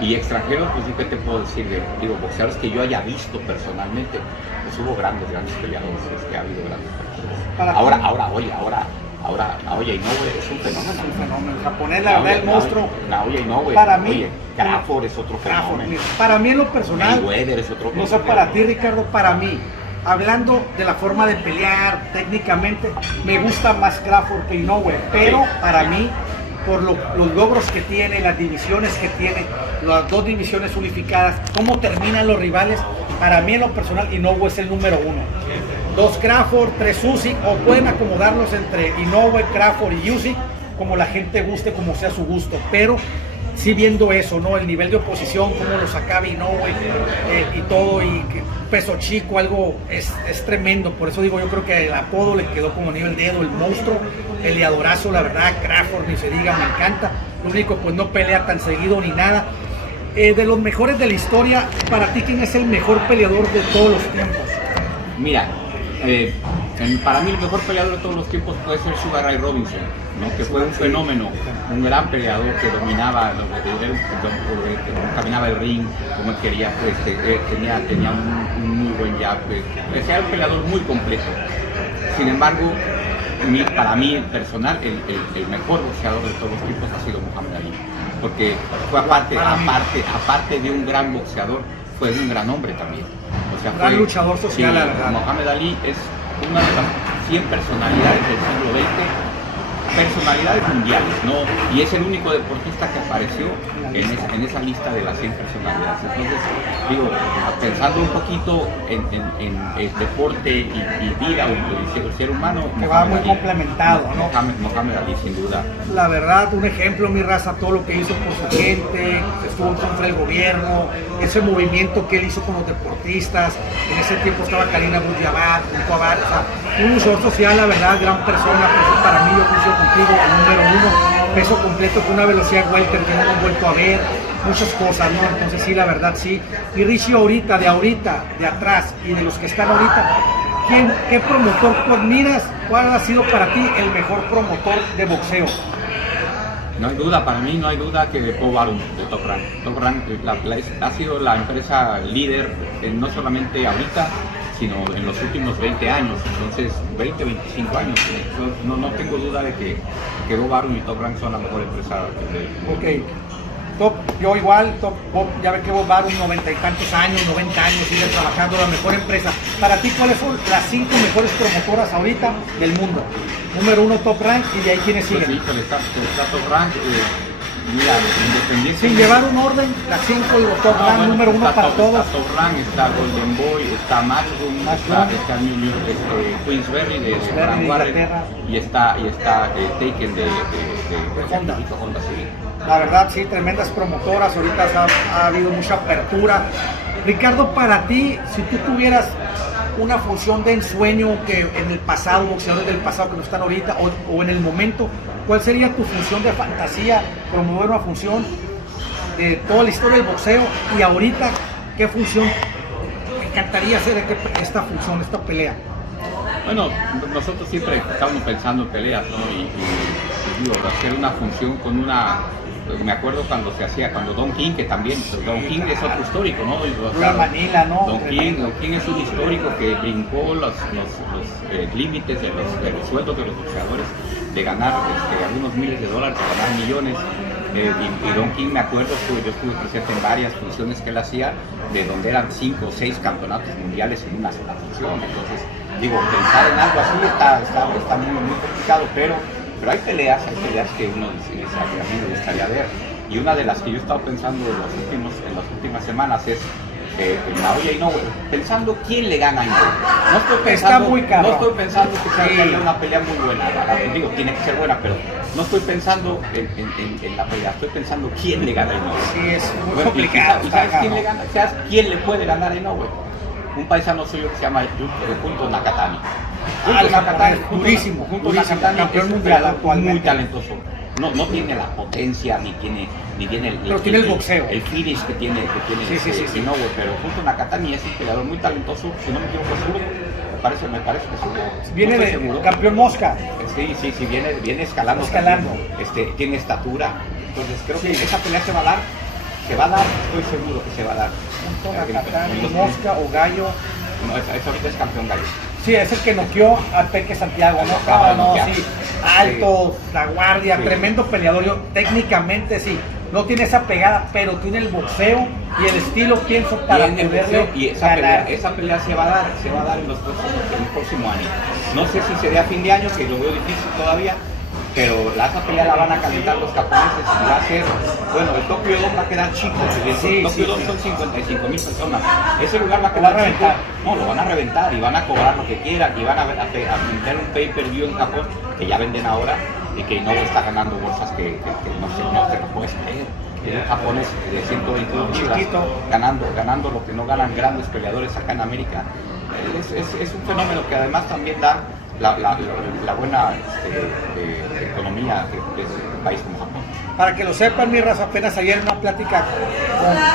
y extranjeros, pues sí, ¿qué te puedo decir? Digo, boxeadores que yo haya visto personalmente, pues hubo grandes peleadores, que ha habido grandes peleadores. Ahora Naoya Inoue es un fenómeno. Es un fenómeno. El japonés, la verdad, el monstruo. Naoya Inoue. Para mí. Crawford es otro fenómeno. Para mí en lo personal. Mayweather es otro. No sé para ti, Ricardo, para mí. Hablando de la forma de pelear, técnicamente, me gusta más Crawford que Inoue. Pero para mí, por los logros que tiene, las divisiones que tiene, las dos divisiones unificadas, cómo terminan los rivales, para mí en lo personal, Inoue es el número uno. 2 Crawford, 3 Usyk, o pueden acomodarlos entre Inoue, Crawford y Usyk, como la gente guste, como sea su gusto, pero sí viendo eso, ¿no? El nivel de oposición, cómo lo sacaba Inoue y todo, y peso chico, algo es tremendo. Por eso digo, yo creo que el apodo le quedó como anillo al dedo, el monstruo, peleadorazo, la verdad. Crawford, ni se diga, me encanta. Lo único, pues no pelea tan seguido ni nada. De los mejores de la historia, para ti, ¿quién es el mejor peleador de todos los tiempos? Mira, para mí el mejor peleador de todos los tiempos puede ser Sugar Ray Robinson, ¿no? Que fue un fenómeno, un gran peleador que dominaba, caminaba el ring como él quería, tenía un muy buen jab, era un peleador muy completo. Sin embargo, para mí personal, el mejor boxeador de todos los tiempos ha sido Muhammad Ali, porque fue aparte de un gran boxeador, fue un gran hombre también. O sea, gran luchador social, sí, la verdad. Muhammad Ali es una de las 100 personalidades del siglo XX, personalidades mundiales, ¿no? Y es el único deportista que apareció en esa lista de las 100 personalidades. Entonces, digo, pensando un poquito en el deporte y vida o el ser humano, que va muy complementado, ¿no? Mohamed Ali, sin duda. La verdad, un ejemplo, mi raza, todo lo que hizo por su gente, estuvo en contra del gobierno, ese movimiento que él hizo con los deportistas. En ese tiempo estaba Karina Abdul-Jabbar, junto a Bar, o sea, un luchador social, la verdad, gran persona, pero para mí yo coincido contigo, el número 1, peso completo con una velocidad welter que no hemos vuelto a ver, muchas cosas, ¿no? Entonces sí, la verdad sí. Y Richie, ahorita, de atrás y de los que están ahorita, ¿qué promotor tú admiras? ¿Cuál ha sido para ti el mejor promotor de boxeo? No hay duda, para mí no hay duda que Bob Arum de Top Rank. Top Rank ha sido la empresa líder, no solamente ahorita, sino en los últimos 20 años, entonces 20, 25 años. No tengo duda de que Bob Arum y Top Rank son la mejor empresa del mundo. Ok. Yo igual, Bob, ya ve que Bob Arum 90 y tantos años, 90 años, sigue trabajando, la mejor empresa. Para ti, ¿cuáles son las 5 mejores promotoras ahorita del mundo? Número 1, Top Rank, y de ahí ¿quiénes siguen? Pues sí, está Top Rank, mira, independiente. Sin llevar un orden, las 5 y Top Rank, bueno, número 1 para todos. Está Top Rank, está Golden Boy, está Matchroom, está New York, Queensberry de Frank Warren, y está Taken de Honda. Sí. La verdad, sí, tremendas promotoras, ahorita ha habido mucha apertura. Ricardo, para ti, si tú tuvieras una función de ensueño que en el pasado, boxeadores del pasado que no están ahorita, o en el momento, ¿cuál sería tu función de fantasía? Promover una función de toda la historia del boxeo, y ahorita, ¿qué función te encantaría hacer esta función, esta pelea? Bueno, nosotros siempre estábamos pensando en peleas, ¿no? Y digo, hacer una función con una... Me acuerdo cuando Don King, que también, Don King es otro histórico, ¿no? Manila, ¿no? Don King es un histórico que brincó los límites de los sueldos de los boxeadores, de ganar algunos miles de dólares, de ganar millones. Y Don King, me acuerdo, yo estuve presente en varias funciones que él hacía, de donde eran 5 o 6 campeonatos mundiales en una sola función. Entonces, digo, pensar en algo así está muy complicado, pero hay peleas que uno dice, a mí me gustaría ver. Y una de las que yo he estado pensando en las últimas semanas es Naoya Inoue, pensando quién le gana a Inoue. No estoy pensando que sea una pelea muy buena. Digo, tiene que ser buena, pero no estoy pensando en la pelea, estoy pensando quién le gana a Inoue. Sí, es muy complicado. ¿Y sabes quién le gana? ¿Sabes quién le puede ganar a Inoue? Un paisano suyo que se llama Junto Nakatani. Durísimo, campeón mundial actualmente, muy talentoso. No tiene la potencia ni tiene el boxeo, el finish que tiene Inoue, pero Junto Nakatani es un peleador muy talentoso, si no me equivoco seguro, me parece que seguro. Viene de campeón mosca. Sí, viene escalando. Tiene estatura, entonces creo que esa pelea se va a dar, estoy seguro que se va a dar. Junto Nakatani, mosca o gallo. No, ahorita es campeón gallo. Sí, es el que noqueó a Peque Santiago, ¿no? Sí, alto, la guardia, tremendo peleador. Técnicamente sí, no tiene esa pegada, pero tiene el boxeo y el estilo, pienso, para poderle ganar. Esa pelea se va a dar en el próximo año. No sé si sería a fin de año, que lo veo difícil todavía, pero esa pelea la van a calentar los japoneses y va a ser, bueno, el Tokyo Dome va a quedar chico, el Tokyo Dome son 55,000 personas, ese lugar va a quedar chico, no, lo van a reventar y van a cobrar lo que quieran y van a meter un pay-per-view en Japón, que ya venden ahora, y que no está ganando bolsas que no te lo puedes creer. Un japonés de 122 libras ganando lo que no ganan grandes peleadores acá en América. Es un fenómeno que además también da la buena economía de un país como Japón. Para que lo sepan, mi raza, apenas ayer en una plática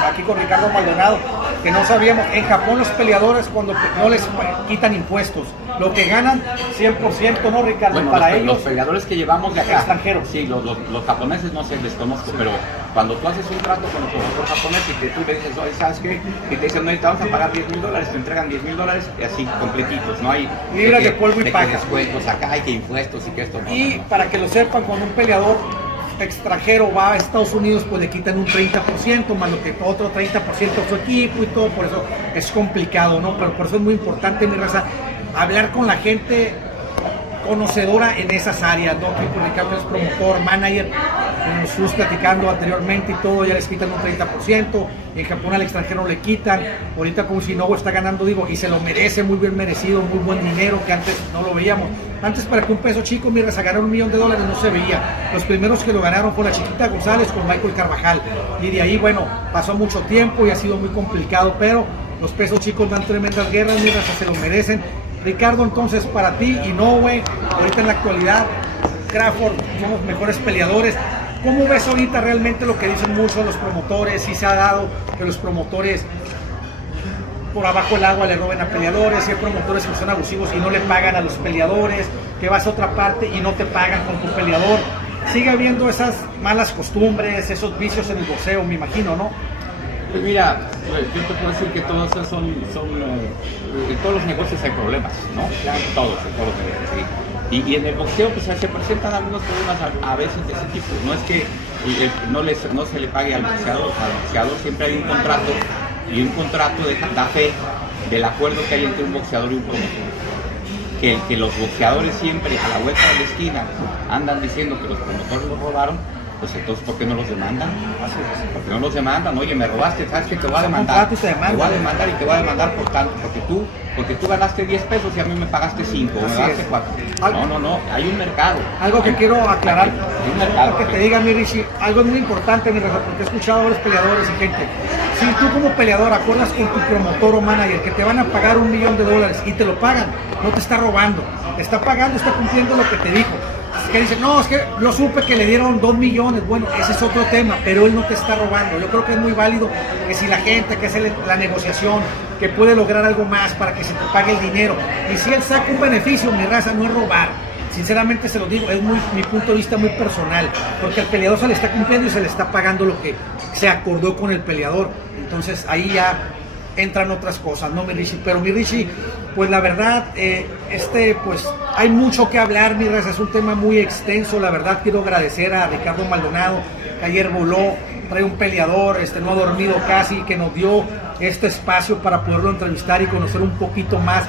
aquí con Ricardo Maldonado, que no sabíamos, en Japón los peleadores cuando no les quitan impuestos, lo que ganan 100%, ¿no, Ricardo? Bueno, para ellos, ellos, los peleadores que llevamos de acá, extranjeros. Sí, los japoneses no sé, desconozco, pero cuando tú haces un trato con el promotor japonés y que tú le dices, oye, ¿sabes qué? Y te dicen, no, te vamos a pagar $10,000, te entregan $10,000 y así completitos, no hay libras de polvo y paja. Descuentos acá, hay que impuestos y que esto no. Y para que lo sepan, cuando un peleador extranjero va a Estados Unidos, pues le quitan un 30%, más lo que otro 30% su equipo y todo, por eso es complicado, ¿no? Pero por eso es muy importante, mi raza, hablar con la gente conocedora en esas áreas, ¿no? Que Ricardo es promotor, manager, como estuvimos platicando anteriormente y todo, ya les quitan un 30%, en Japón al extranjero le quitan, ahorita como si Novo está ganando, digo, y se lo merece, muy bien merecido, muy buen dinero, que antes no lo veíamos. Antes para que un peso chico, mira, ganar $1 millón no se veía. Los primeros que lo ganaron fue la Chiquita González con Michael Carvajal, y de ahí, bueno, pasó mucho tiempo y ha sido muy complicado, pero los pesos chicos dan tremendas guerras, mira, se lo merecen. Ricardo, entonces para ti, Inoue, ahorita en la actualidad, Crawford, son los mejores peleadores. ¿Cómo ves ahorita realmente lo que dicen muchos los promotores? Si se ha dado que los promotores por abajo del agua le roben a peleadores, si hay promotores que son abusivos y no le pagan a los peleadores, que vas a otra parte y no te pagan con tu peleador. Sigue habiendo esas malas costumbres, esos vicios en el boxeo, me imagino, ¿no? Pues mira, yo te puedo decir que todos esos en todos los negocios hay problemas, ¿no? Ya en todos los negocios, sí. Y en el boxeo pues se presentan algunos problemas a veces de ese tipo. No es que no se le pague al boxeador siempre hay un contrato, y un contrato da fe del acuerdo que hay entre un boxeador y un promotor. Que los boxeadores siempre a la vuelta de la esquina andan diciendo que los promotores los robaron, pues entonces ¿por qué no los demandan? ¿Por qué no los demandan? Oye, me robaste, ¿sabes qué? Te voy a demandar. Te voy a demandar y te voy a demandar por tanto, porque tú ganaste 10 pesos y a mí me pagaste 5, o me pagaste 4. No, hay un mercado. Algo que quiero aclarar, que te diga, mi Richie, algo muy importante, mi Rafa, porque he escuchado a los peleadores y gente. Si tú como peleador acuerdas con tu promotor o manager que te van a pagar $1 millón y te lo pagan, no te está robando, te está pagando, está cumpliendo lo que te dijo. Que dicen, no, es que lo supe que le dieron 2 millones, bueno, ese es otro tema, pero él no te está robando. Yo creo que es muy válido que si la gente que hace la negociación, que puede lograr algo más para que se te pague el dinero, y si él saca un beneficio, mi raza, no es robar. Sinceramente se lo digo, es mi punto de vista muy personal, porque al peleador se le está cumpliendo y se le está pagando lo que se acordó con el peleador. Entonces ahí ya entran otras cosas, ¿no, mi Richie? Pero mi Richie, pues la verdad, pues hay mucho que hablar, mi raza, es un tema muy extenso. La verdad quiero agradecer a Ricardo Maldonado, que ayer voló, trae un peleador, no ha dormido casi, que nos dio este espacio para poderlo entrevistar y conocer un poquito más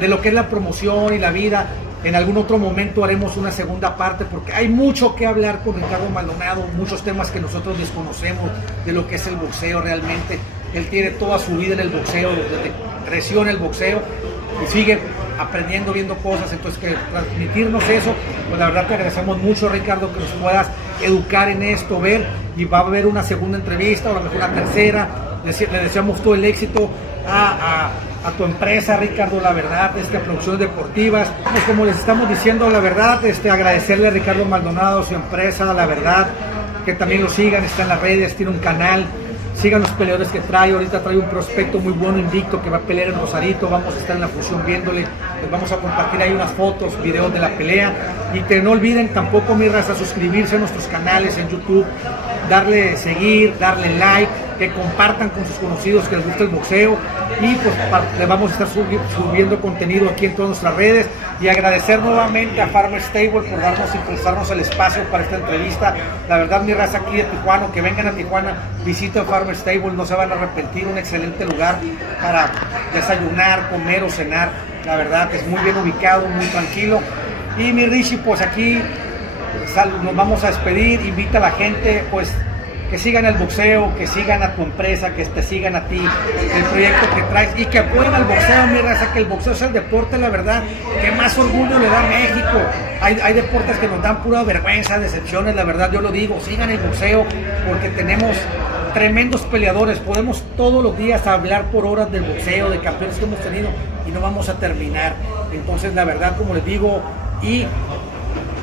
de lo que es la promoción y la vida. En algún otro momento haremos una segunda parte porque hay mucho que hablar con Ricardo Maldonado, muchos temas que nosotros desconocemos de lo que es el boxeo realmente. Él tiene toda su vida en el boxeo, desde creció en el boxeo y sigue aprendiendo, viendo cosas. Entonces, que transmitirnos eso, pues la verdad te agradecemos mucho, Ricardo, que nos puedas educar en esto, ver, y va a haber una segunda entrevista o a lo mejor una tercera. Le deseamos todo el éxito a tu empresa, Ricardo, la verdad, Producciones Deportivas. Pues como les estamos diciendo, la verdad, agradecerle a Ricardo Maldonado, su empresa, la verdad, que también lo sigan, está en las redes, tiene un canal. Sigan los peleadores que trae, ahorita trae un prospecto muy bueno, invicto, que va a pelear en Rosarito, vamos a estar en la función viéndole, les vamos a compartir ahí unas fotos, videos de la pelea, y que no olviden tampoco, mi raza, suscribirse a nuestros canales en YouTube, darle seguir, darle like, que compartan con sus conocidos que les gusta el boxeo, y pues les vamos a estar subiendo contenido aquí en todas nuestras redes, y agradecer nuevamente a Farmer Stable por darnos y prestarnos el espacio para esta entrevista. La verdad, mi raza aquí de Tijuana, que vengan a Tijuana, visiten Farmer Stable, no se van a arrepentir, un excelente lugar para desayunar, comer o cenar. La verdad, es muy bien ubicado, muy tranquilo. Y mi Richie, pues aquí nos vamos a despedir, invita a la gente, pues que sigan el boxeo, que sigan a tu empresa, que te sigan a ti, el proyecto que traes, y que apoyen al boxeo, mi raza, que el boxeo es el deporte, la verdad, que más orgullo le da a México. Hay deportes que nos dan pura vergüenza, decepciones, la verdad, yo lo digo, sigan el boxeo, porque tenemos tremendos peleadores, podemos todos los días hablar por horas del boxeo, de campeones que hemos tenido, y no vamos a terminar. Entonces, la verdad, como les digo, y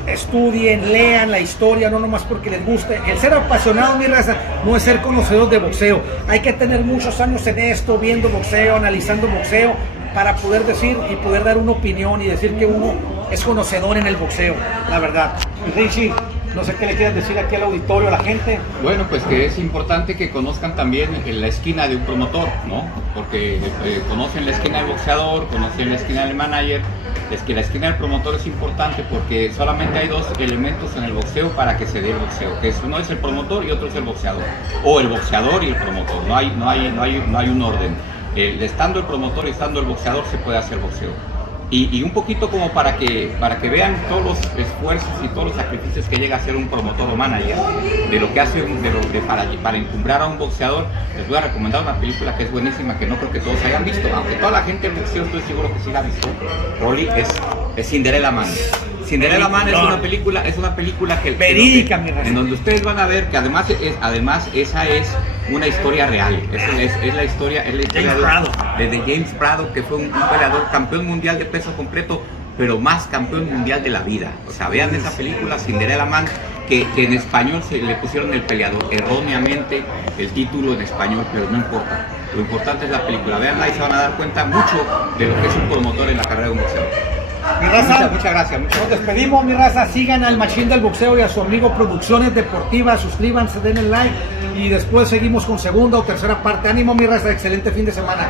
estudien, lean la historia, no nomás porque les guste. El ser apasionado, mi raza, no es ser conocedor de boxeo. Hay que tener muchos años en esto, viendo boxeo, analizando boxeo, para poder decir y poder dar una opinión y decir que uno es conocedor en el boxeo, la verdad. Richie, no sé qué le quieras decir aquí al auditorio, a la gente. Bueno, pues que es importante que conozcan también la esquina de un promotor, ¿no? Porque conocen la esquina del boxeador, conocen la esquina del manager. Es que la esquina del promotor es importante porque solamente hay dos elementos en el boxeo para que se dé el boxeo, que uno es el promotor y otro es el boxeador, o el boxeador y el promotor. No hay un orden. Estando el promotor y estando el boxeador se puede hacer boxeo. y un poquito como para que vean todos los esfuerzos y todos los sacrificios que llega a hacer un promotor o manager, de lo que hace para encumbrar a un boxeador. Les voy a recomendar una película que es buenísima, que no creo que todos hayan visto, aunque toda la gente del boxeo estoy seguro que sí la ha visto. Rolly, es Cinderella Man. Cinderella Man es una película que verídica, en donde ustedes van a ver que además esa es una historia real. Es la historia de James Prado, que fue un peleador campeón mundial de peso completo, pero más campeón mundial de la vida. O sea, vean esa película, Cinderella Man, que en español se le pusieron El Peleador, erróneamente el título en español, pero no importa. Lo importante es la película, veanla y se van a dar cuenta mucho de lo que es un promotor en la carrera de un boxeador. Mi raza, muchas gracias. Nos despedimos, mi raza. Sigan al Machín del Boxeo y a su amigo Producciones Deportivas. Suscríbanse, denle like y después seguimos con segunda o tercera parte. Ánimo, mi raza. Excelente fin de semana.